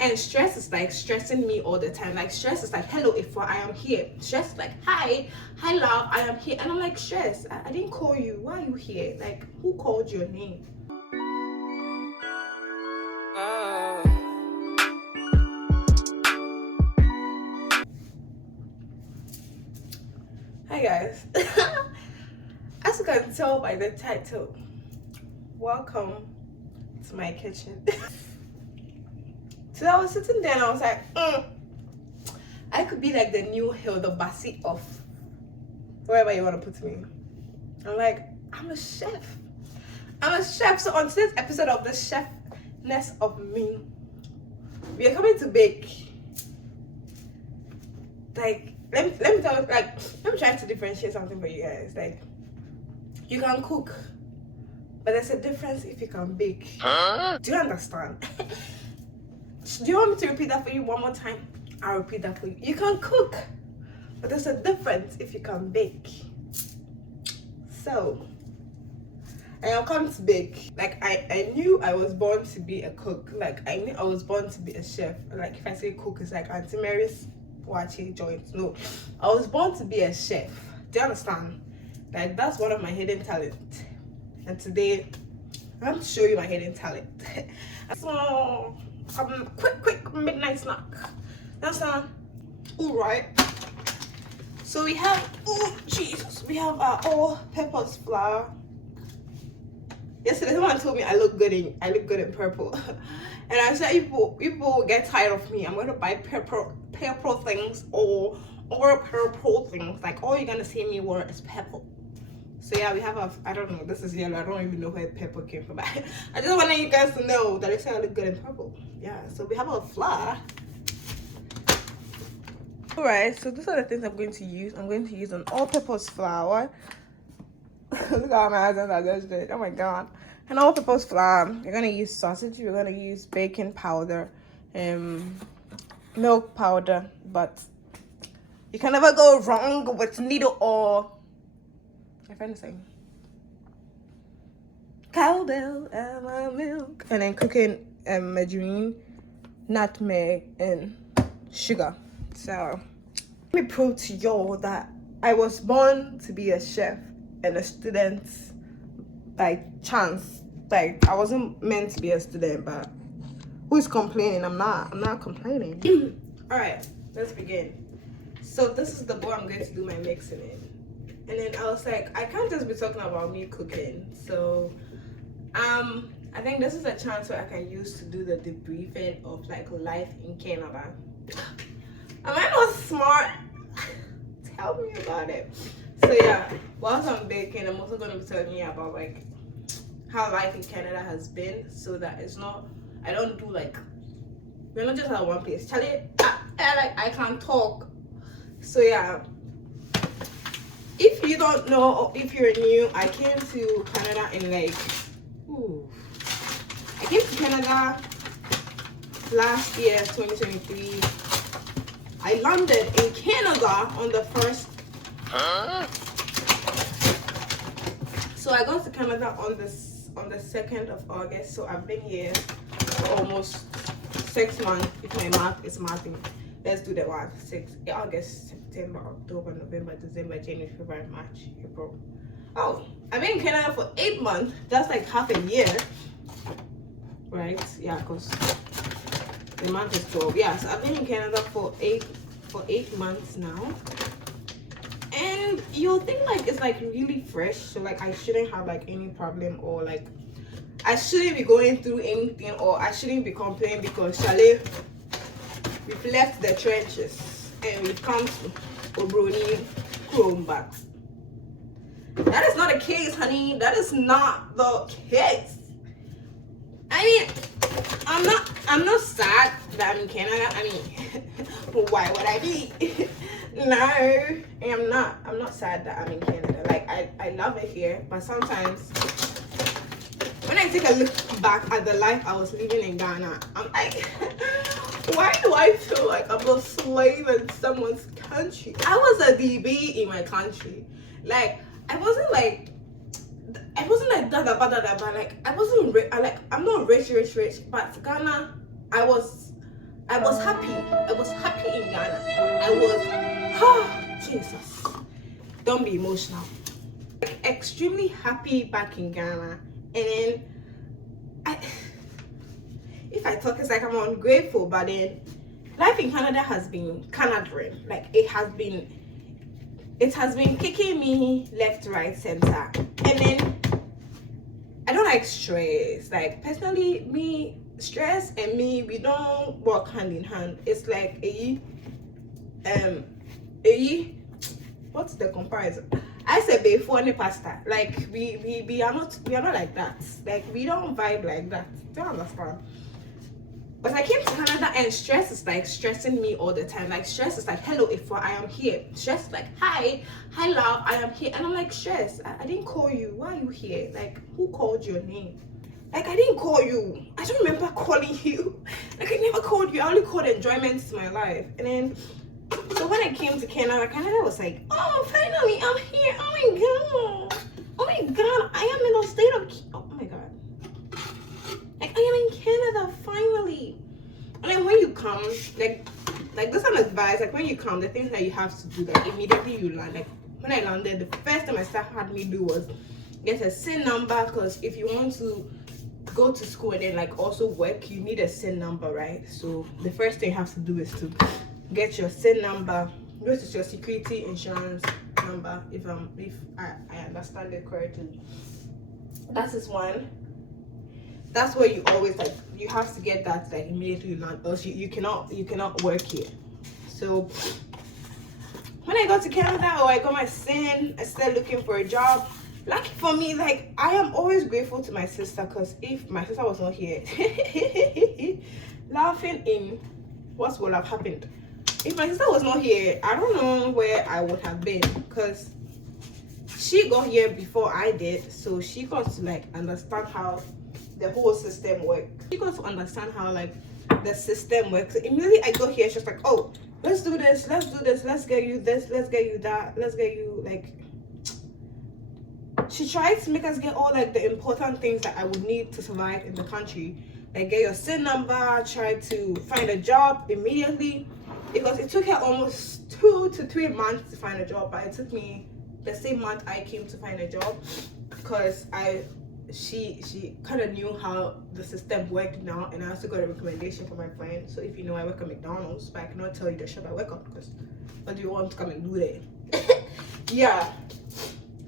and stress is like stressing me all the time. Like stress is like, hello Afua, I am here. Stress is like, hi love, I am here. And I'm like, stress, I didn't call you, why are you here? Like, who called your name? Hi guys. As you can tell by the title, welcome to my kitchen. So I was sitting there and I was like, I could be like the new Hilda Bassi of wherever you want to put me. I'm like, I'm a chef. So on today's episode of the chefness of me, we are coming to bake. Like, let me tell you, like, let me try to differentiate something for you guys. Like, you can cook, but there's a difference if you can bake. Huh? Do you understand? Do you want me to repeat that for you one more time? I'll repeat that for you. You can cook, but there's a difference if you can bake. So, and I'll come to bake. Like, I knew I was born to be a cook. Like, I knew I was born to be a chef. Like, if I say cook, it's like Auntie Mary's watching joints. No, I was born to be a chef. Do you understand? Like, that's one of my hidden talents. And today, I'm going to show you my hidden talent. So, quick midnight snack. That's all right. So we have, oh Jesus, we have our all-purpose flour. Yesterday, someone told me I look good in purple, and I said people will get tired of me. I'm gonna buy purple things or purple things. Like, all you're gonna see me wear is purple. So yeah, we have I don't know, this is yellow. I don't even know where purple came from. I just wanted you guys to know that I say I look good in purple. Yeah, so we have a flour. Alright, so these are the things I'm going to use. I'm going to use an all-purpose flour. Look how my eyes are just did. Oh my god. An all-purpose flour. You're gonna use sausage, you're gonna use baking powder, milk powder, but you can never go wrong with needle oil. My friend is saying cowbell and milk, and then cooking margarine, nutmeg, and sugar. So let me prove to y'all that I was born to be a chef and a student by chance. Like, I wasn't meant to be a student, but who's complaining? I'm not complaining. All right, let's begin. So this is the bowl I'm going to do my mixing in. And then I was like, I can't just be talking about me cooking. So I think this is a chance where I can use to do the debriefing of like life in Canada. Am I not smart? Tell me about it. So yeah, whilst I'm baking, I'm also going to be telling you about like how life in Canada has been, so that it's not, I don't do like, we're not just at one place. Charlie, I can't talk. So yeah, if you don't know, or if you're new, I came to Canada in like, I came to Canada last year, 2023. I landed in Canada on the 1st. So I got to Canada on the 2nd of August. So I've been here for almost 6 months. If my math is mathing, let's do the one. August, September, October, November, December, January, February, March, April. Oh, I've been in Canada for 8 months. That's like half a year, right? Yeah, because the month is 12. Yeah, so I've been in Canada for eight months now. And you'll think like it's like really fresh, so like I shouldn't have like any problem, or like I shouldn't be going through anything, or I shouldn't be complaining, because Chalet, we've left the trenches and we've come to Obroni Chrome Backs. That is not the case, honey. That is not the case. I mean, I'm not sad that I'm in Canada. I mean, why would I be? No, I'm not sad that I'm in Canada. Like, I love it here, but sometimes when I take a look back at the life I was living in Ghana, I'm like, why do I feel like I'm a slave in someone's country? I was a DB in my country. Like, I wasn't like that, but like I wasn't rich. I'm not rich, but Ghana, I was I was happy. I was happy in Ghana. I was, oh, Jesus. Don't be emotional. Like, extremely happy back in Ghana. And then, if I talk, it's like I'm ungrateful. But then, life in Canada has been Canadian. Like, it has been kicking me left, right, center. And then, I don't like stress. Like, personally, me, stress and me, we don't work hand in hand. It's like what's the comparison? I said before the pasta. Like we are not like that. Like we don't vibe like that. Don't understand. But I came to Canada and stress is like stressing me all the time. Like stress is like, hello Afua, I am here. Stress is like, hi love, I am here. And I'm like, stress, I didn't call you. Why are you here? Like, who called your name? Like, I didn't call you. I don't remember calling you. Like, I never called you. I only called enjoyments to my life. And then, so when I came to Canada, Canada was like, oh, finally, I'm here. Oh my god. Oh my god. I am in a state of, oh my god. Like, I am in Canada, finally. And then when you come, like this one advice, like when you come, the things that you have to do, like immediately you land. Like, when I landed, the first thing my staff had me do was get a SIN number, because if you want to go to school and then like also work, you need a SIN number, right? So the first thing you have to do is to get your SIN number, which is your security insurance number, if I understand it correctly. That is one. That's where you always like, you have to get that like immediately you land, else you cannot work here. So when I got to Canada, I got my SIN, I started looking for a job. Lucky for me, like, I am always grateful to my sister, because if my sister was not here, laughing in what would have happened. If my sister was not here, I don't know where I would have been, because she got here before I did, so she got to like understand how the whole system works. She got to understand how like the system works. Immediately I got here, she's like, oh, let's do this, let's get you this, let's get you that, let's get you like. She tried to make us get all like the important things that I would need to survive in the country. Like get your SIN number, try to find a job immediately, because it took her almost 2 to 3 months to find a job, but it took me the same month I came to find a job, because she kind of knew how the system worked now, and I also got a recommendation from my friend. So if you know, I work at McDonald's, but I cannot tell you the shop I work at, because what do you want to come and do there? Yeah.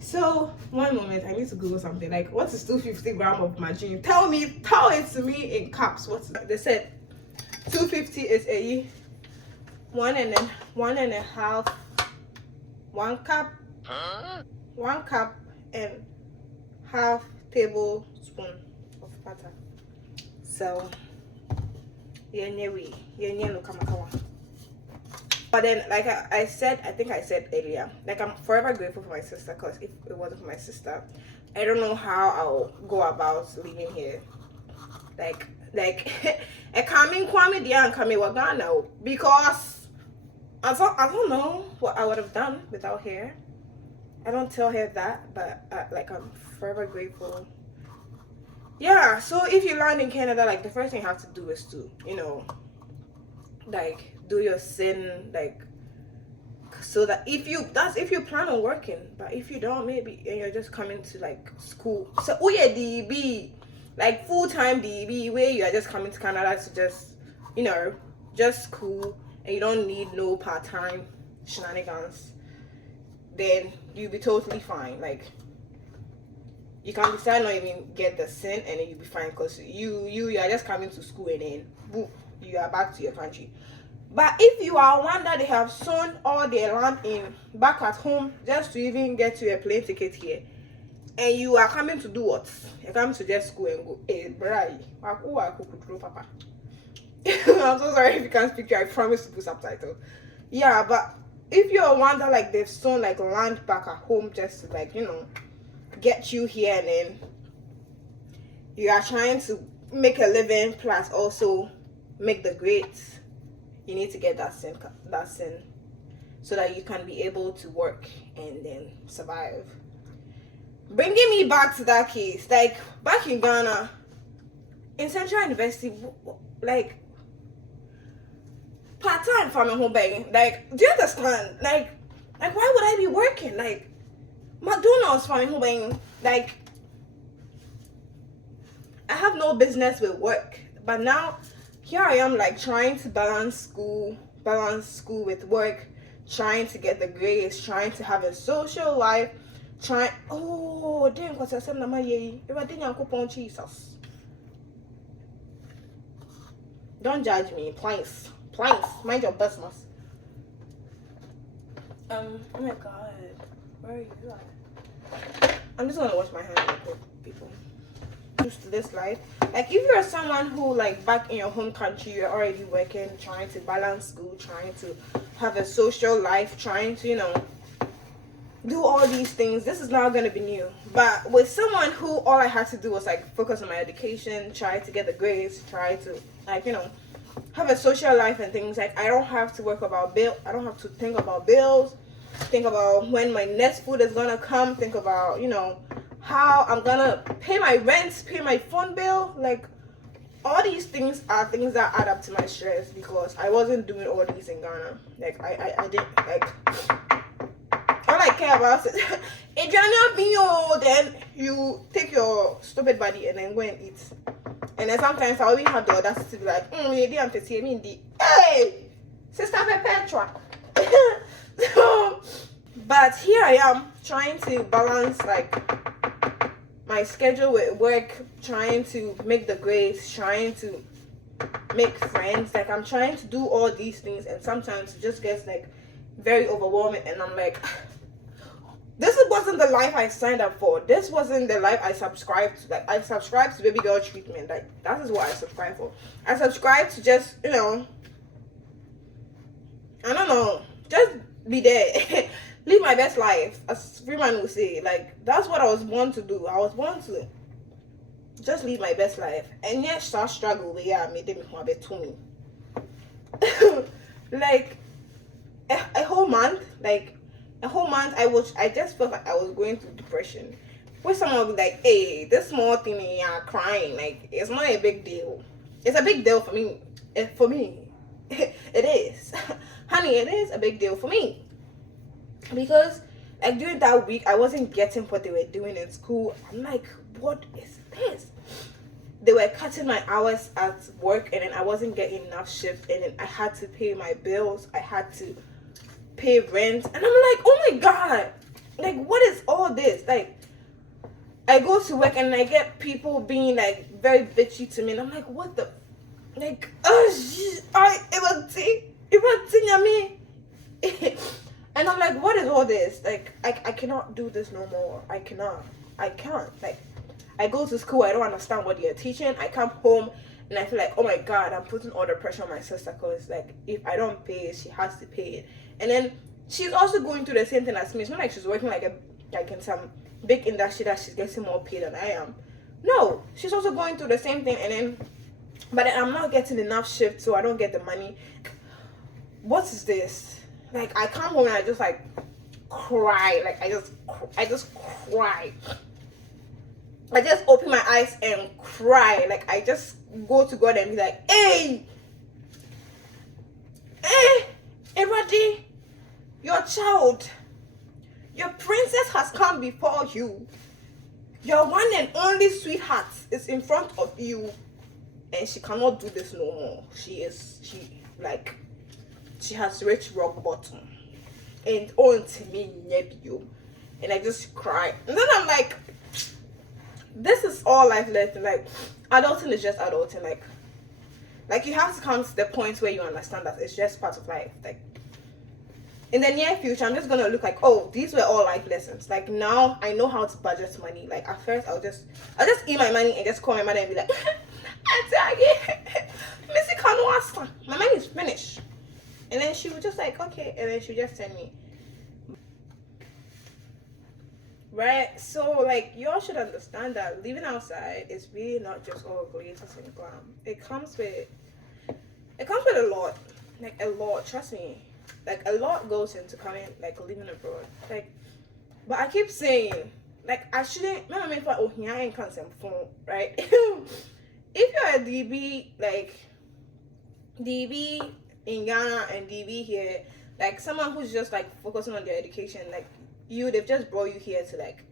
So one moment, I need to Google something. Like, what is 250 grams of margarine? Tell it to me in caps. What's they said? 250 is a 1.5, 1 cup, 1 cup and half tablespoon of butter. So but then, like I said, I think I said earlier, like I'm forever grateful for my sister, because if it wasn't for my sister, I don't know how I'll go about living here. Like a coming Kwame Dian coming Wagana, because I don't know what I would have done without her. I don't tell her that, but like I'm forever grateful. Yeah, so if you land in Canada, like the first thing you have to do is to, you know, like do your SIN, like, so that if you plan on working, but if you don't, maybe, and you're just coming to like school, so DB, like full-time DB, where you are just coming to Canada to just, you know, just school, and you don't need no part-time shenanigans, then you'll be totally fine. Like, you can decide not even get the SIN, and then you'll be fine, because you are just coming to school, and then boom, you are back to your country. But if you are one that they have sown all their land in back at home just to even get you a plane ticket here, and you are coming to do what? You're coming to just school and go, hey, Brai, Papa. I'm so sorry if you can't speak. I promise to put subtitles. Yeah, but if you're one that like they've sown like land back at home just to like, you know, get you here, and then you are trying to make a living plus also make the grades, you need to get that SIN so that you can be able to work and then survive. Bringing me back to that case, like back in Ghana, in Central University, like part-time for my home bang. Like, do you understand? Like why would I be working? Like, McDonald's for my home bang. Like, I have no business with work. But now, here I am, like, trying to balance school with work, trying to get the grades, trying to have a social life, oh, damn, because I said, Jesus. Don't judge me, please. Mind your business. Oh my God, where are you at? I'm just gonna wash my hands real quick, people. Used to this life. Like, if you're someone who, like, back in your home country, you're already working, trying to balance school, trying to have a social life, trying to, you know, do all these things, this is not gonna be new. But with someone who all I had to do was, like, focus on my education, try to get the grades, try to, like, you know, have a social life and things, like, I don't have to I don't have to think about bills, think about when my next food is gonna come, think about, you know, how I'm gonna pay my rent, pay my phone bill. Like, all these things are things that add up to my stress, because I wasn't doing all these in Ghana. Like, I didn't, like, all I care about is if you're not being old, then you take your stupid body and then go and eat. And then sometimes I even have the audacity to be like, hey, Sister Petra. So, but here I am trying to balance, like, my schedule with work, trying to make the grades, trying to make friends. Like, I'm trying to do all these things, and sometimes it just gets, like, very overwhelming, and I'm like, this wasn't the life I signed up for. This wasn't the life I subscribed to. Like, I subscribed to baby girl treatment. Like, that is what I subscribe for. I subscribed to just, you know, I don't know, just be there. Live my best life, as Freeman would say. Like, that's what I was born to do. I was born to just live my best life. And yet, start struggle where I made them a bit to me. Like, a whole month, I just felt like I was going through depression. Where someone would be like, hey, this small thing and you're crying, like, it's not a big deal. It's a big deal for me. It is. Honey, it is a big deal for me. Because, like, during that week, I wasn't getting what they were doing in school. I'm like, what is this? They were cutting my hours at work, and then I wasn't getting enough shift, and then I had to pay my bills. I had to pay rent, and I'm like, oh my God, like, what is all this? Like, I go to work and I get people being, like, very bitchy to me, and I'm like, what the, like, and I'm like, what is all this? Like, I cannot do this no more. I can't. Like, I go to school, I don't understand what they're teaching. I come home and I feel like, oh my God, I'm putting all the pressure on my sister, because, like, if I don't pay it, she has to pay it. And then she's also going through the same thing as me. It's not like she's working like in some big industry that she's getting more paid than I am. No, she's also going through the same thing, but then I'm not getting enough shift, so I don't get the money. What is this? Like, I come home and I just, like, cry. Like, I just cry. I just open my eyes and cry. Like, I just go to God and be like, hey, everybody, your child, your princess has come before you. Your one and only sweetheart is in front of you, and she cannot do this no more. She has reached rock bottom, and on to me, you. And I just cry, and then I'm like, this is all life lesson. Like, adulting is just adulting. Like you have to come to the point where you understand that it's just part of life. Like, in the near future, I'm just gonna look like, oh, these were all life lessons. Like, now I know how to budget money. Like, at first I'll just eat my money and just call my mother and be like, Missy Kanwasta, my money is finished. And then she was just like, okay, and then she just send me. Right? So, like, y'all should understand that living outside is really not just all glitters and glam. It comes with a lot. Like, a lot, trust me. Like, a lot goes into coming, like, living abroad. Like, but I keep saying, like, I shouldn't, remember me for here and consent phone, right? If you're a DB, like, DB, in Ghana and DB here, like someone who's just like focusing on their education, like they've just brought you here to like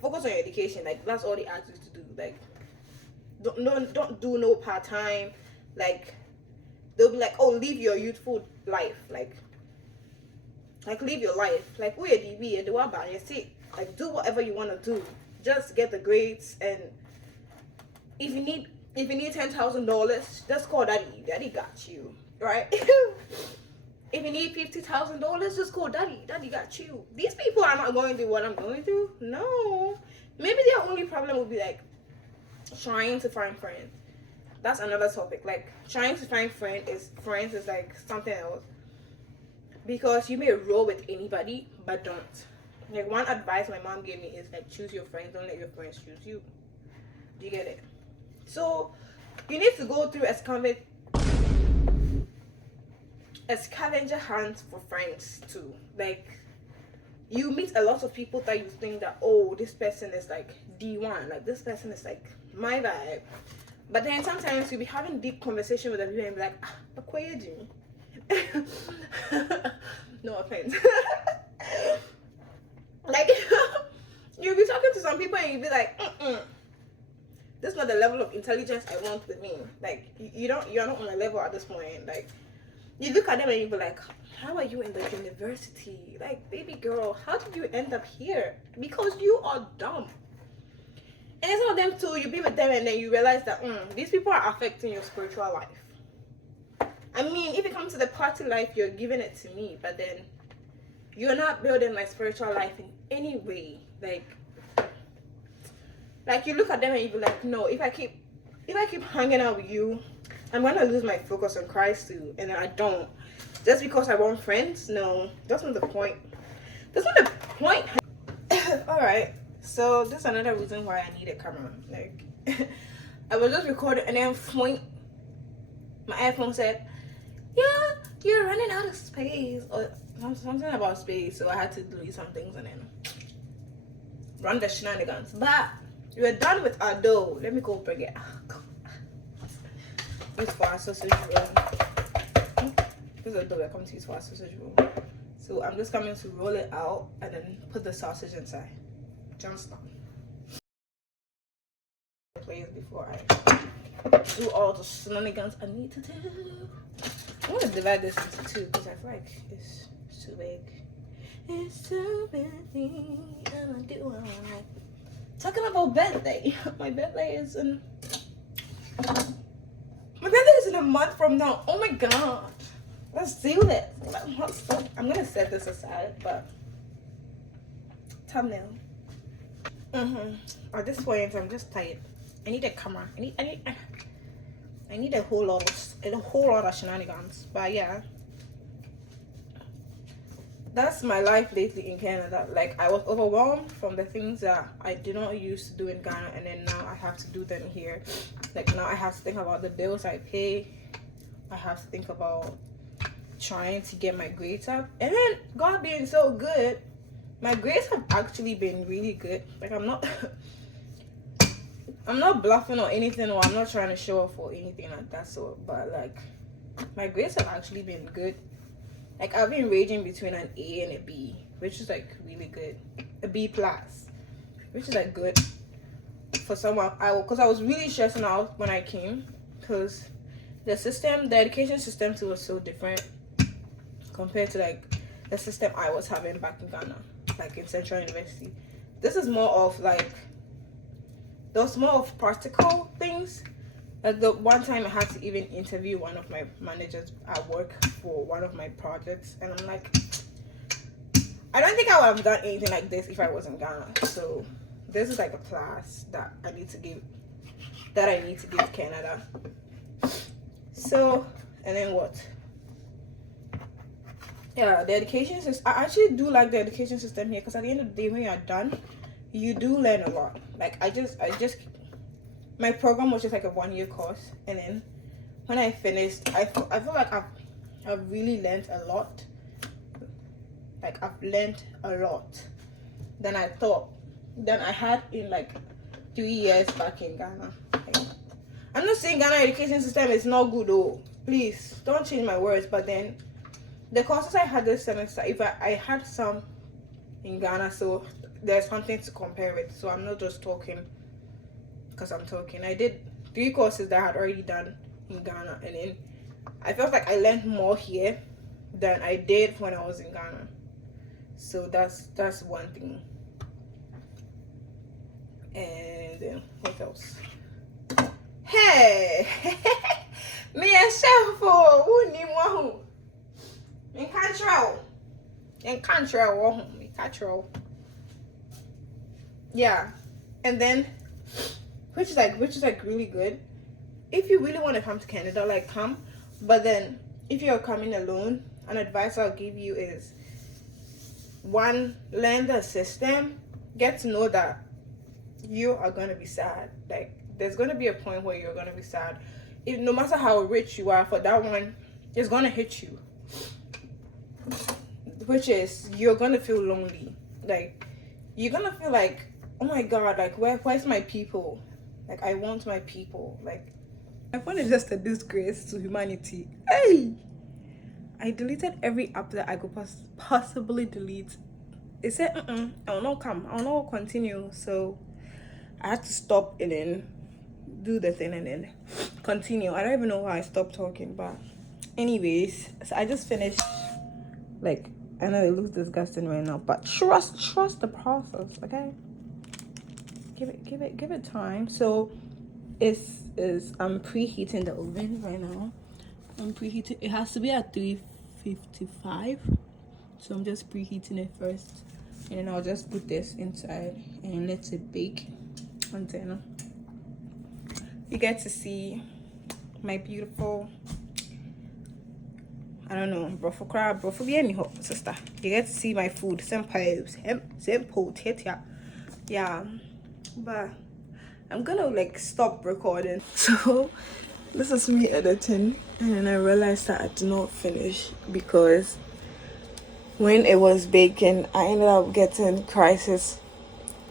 focus on your education. Like that's all they ask you to do. Like don't do no part-time. Like they'll be like, oh, live your youthful life. Like live your life. Like we DB and do about you see, like do whatever you want to do. Just get the grades, and if you need $10,000, just call daddy. Daddy got you, right? If you need $50,000, just call daddy. Daddy got you. These people are not going through what I'm going through. No, maybe their only problem would be like trying to find friends. That's another topic. Like trying to find friends is like something else, because you may roll with anybody, but don't. Like one advice my mom gave me is like choose your friends. Don't let your friends choose you. Do you get it? So you need to go through a scavenger hunt for friends too. Like you meet a lot of people that you think that, oh, this person is like D1, like this person is like my vibe, but then sometimes you'll be having deep conversation with them and be like, but what you doing? No offense. Like you'll be talking to some people and you'll be like, this is not the level of intelligence I want with me. Like you're not on a level at this point. Like you look at them and you be like, how are you in the university? Like, baby girl, how did you end up here? Because you are dumb. And some of them too, you be with them and then you realize that these people are affecting your spiritual life. I mean, if it comes to the party life, you're giving it to me, but then you're not building my spiritual life in any way. Like you look at them and you be like, no, if I keep hanging out with you, I'm gonna lose my focus on Christ too. And then I don't, just because I want friends. No, that's not the point. That's not the point. All right, so this is another reason why I need a camera. Like I was just recording and then my iPhone said, yeah, you're running out of space, or something about space. So I had to delete some things and then run the shenanigans. But we're done with our dough. Let me go bring it. It's for our sausage roll. This is the dough we're coming to use for our sausage roll. So I'm just coming to roll it out and then put the sausage inside. Just done. Place before I do all the shenanigans I need to do. I want to divide this into two because I feel like it's too big. It's too big. I'm gonna do what I want. Talking about birthday. My birthday is in a month from now. Oh my god. Let's do this. I'm gonna set this aside, but thumbnail. At this point, I'm just tired. I need a camera. I need a whole lot of shenanigans. But yeah, that's my life lately in Canada. Like I was overwhelmed from the things that I did not used to do in Ghana, and then now I have to do them here. Like now I have to think about the bills I pay. I have to think about trying to get my grades up, and then God being so good, my grades have actually been really good. Like I'm not bluffing or anything, or I'm not trying to show off or anything like that. So, but like my grades have actually been good. Like I've been ranging between an A and a B, which is like really good. A B plus, which is like good for someone. Because I was really stressing out when I came, because the education system too was so different compared to like the system I was having back in Ghana, like in Central University. This is more of like, there's more of practical things. Like the one time I had to even interview one of my managers at work for one of my projects, and I'm like, I don't think I would have done anything like this if I was in Ghana. So this is like a class that I need to give Canada. So, and then what? Yeah, the education system. I actually do like the education system here, because at the end of the day, when you're done, you do learn a lot. Like I just my program was just like a 1-year course, and then when I finished, I feel like I've really learned a lot. Like I've learned a lot than I thought than I had in like 3 years back in Ghana. Like, I'm not saying Ghana education system is not good though. please don't change my words. But then the courses I had this semester, if I had some in Ghana, so there's something to compare with. So I'm not just talking because I'm talking. I did 3 courses that I had already done in Ghana, and then I felt like I learned more here than I did when I was in Ghana. So that's one thing. And what else? Hey, me and chef who need one in control. Yeah, and then which is like really good. If you really want to come to Canada, like come. But then if you're coming alone, an advice I'll give you is, one, learn the system. Get to know that you are gonna be sad. Like there's gonna be a point where you're gonna be sad. No matter how rich you are, for that one, it's gonna hit you. Which is, you're gonna feel lonely. Like you're gonna feel like, oh my god, like where's my people? Like I want my people. Like my phone is just a disgrace to humanity. Hey, I deleted every app that I could possibly delete. It said I'll not come, I'll not continue. So I had to stop and then do the thing and then continue. I don't even know why I stopped talking, but anyways, so I just finished. Like, I know it looks disgusting right now, but trust the process, okay? Give it time. So I'm preheating the oven right now. I'm preheating. It has to be at 355. So I'm just preheating it first, and then I'll just put this inside and let it bake. And then you get to see my beautiful, I don't know, brothel crab, brothel be any sister. You get to see my food, simple, yeah. But I'm gonna like stop recording. So this is me editing, and then I realized that I did not finish because when it was baking, I ended up getting crisis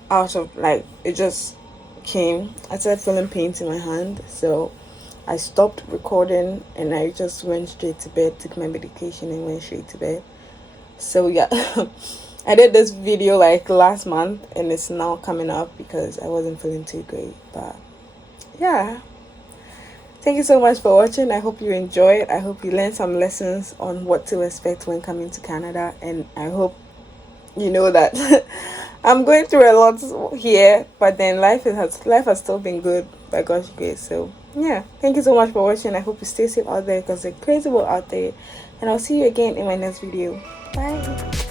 out of, like, it just came. I started feeling pains in my hand, so I stopped recording and I just went straight to bed, took my medication and went straight to bed. So yeah, I did this video like last month and it's now coming up because I wasn't feeling too great. But yeah, thank you so much for watching. I hope you enjoyed. I hope you learned some lessons on what to expect when coming to Canada, and I hope you know that I'm going through a lot here, but then life has still been good by God's grace. So yeah, thank you so much for watching. I hope you stay safe out there because it's crazy world out there, and I'll see you again in my next video. Bye.